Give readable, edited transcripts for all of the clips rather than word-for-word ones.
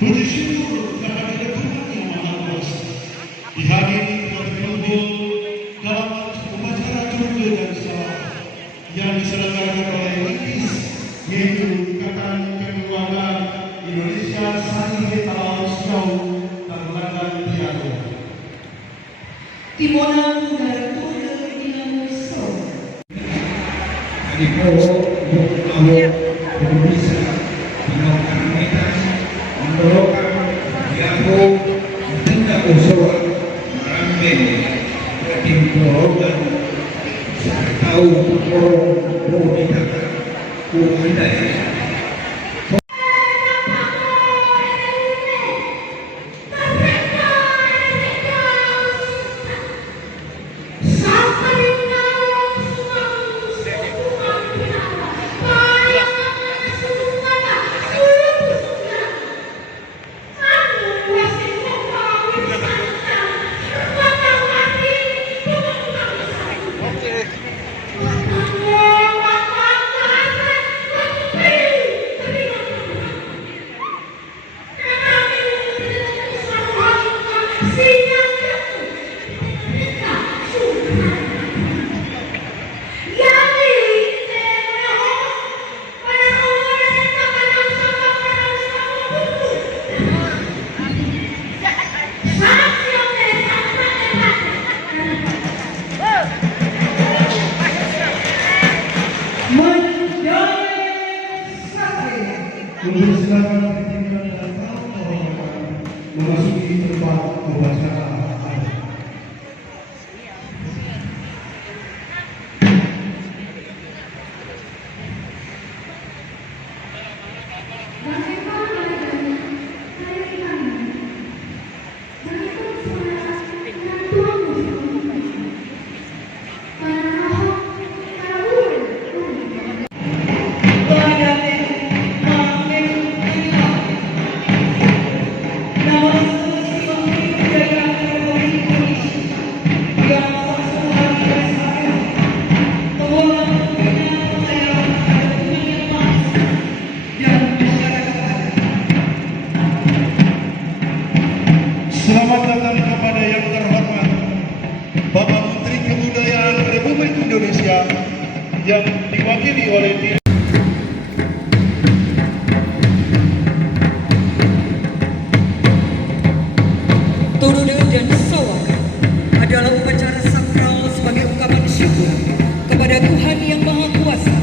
Puji syukur kehadirat Tuhan yang Maha Kuasa. Di hari ini kita berkumpul dalam upacara turut dan salam yang diselenggarakan oleh IKIS, yaitu Ikatan Kekeluargaan Indonesia Sani Talal Siau Tagulandang Tiago. Timonan dari Tuhan Indonesia. Di bawah Indonesia, melakukan kita mendorongkan diago tindak usaha merambil timbulan tahu orang kita kuandai. Memasuki tempat upacara. Selamat datang kepada yang terhormat Bapak Menteri Kebudayaan Republik Indonesia yang diwakili oleh Turunan dan Sawakan adalah upacara sakral sebagai ungkapan syukur kepada Tuhan yang Maha Kuasa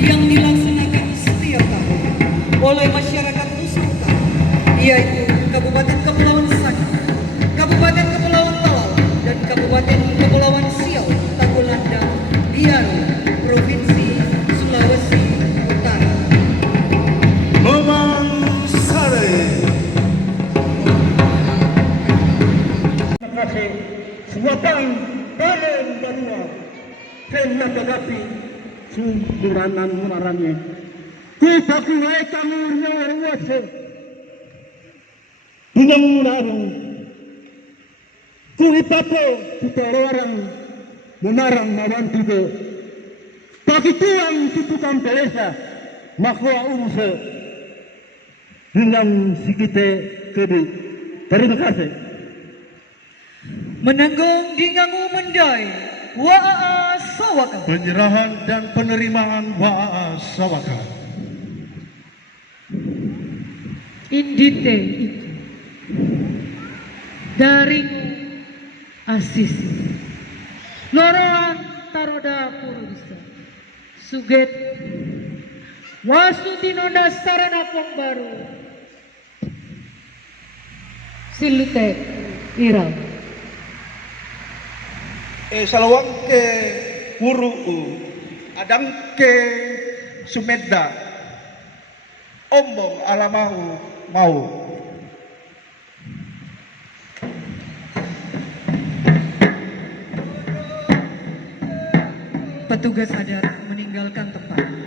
yang dilaksanakan setiap tahun oleh masyarakat Nusantara, yaitu Kabupaten Kepulauan Sangihe, Kabupaten Kepulauan Talal, dan Kabupaten Kepulauan Siau Tagulandang Biaro, Provinsi Sulawesi Utara. Memang Sare. Terima kasih suapan dalam barua kena tetapi sumuranan muraranya kita kulai kamu nyawar dengan menarung kuritapo kita orang menarang mawan tiga bagi tuang tutukan pelesa makwa umse dengan sikite kedi. Terima kasih. Menanggung dingangu mendai Wa'a Sawakan. Penyerahan dan penerimaan Wa'a Sawakan. Indite itu darimu asisi loroan taroda purudisa suget wasu tinonda sarana pembaru silute irau Salawang ke Wuru adang ke Sumedda ombong alamau mau Petugas adat meninggalkan tempat.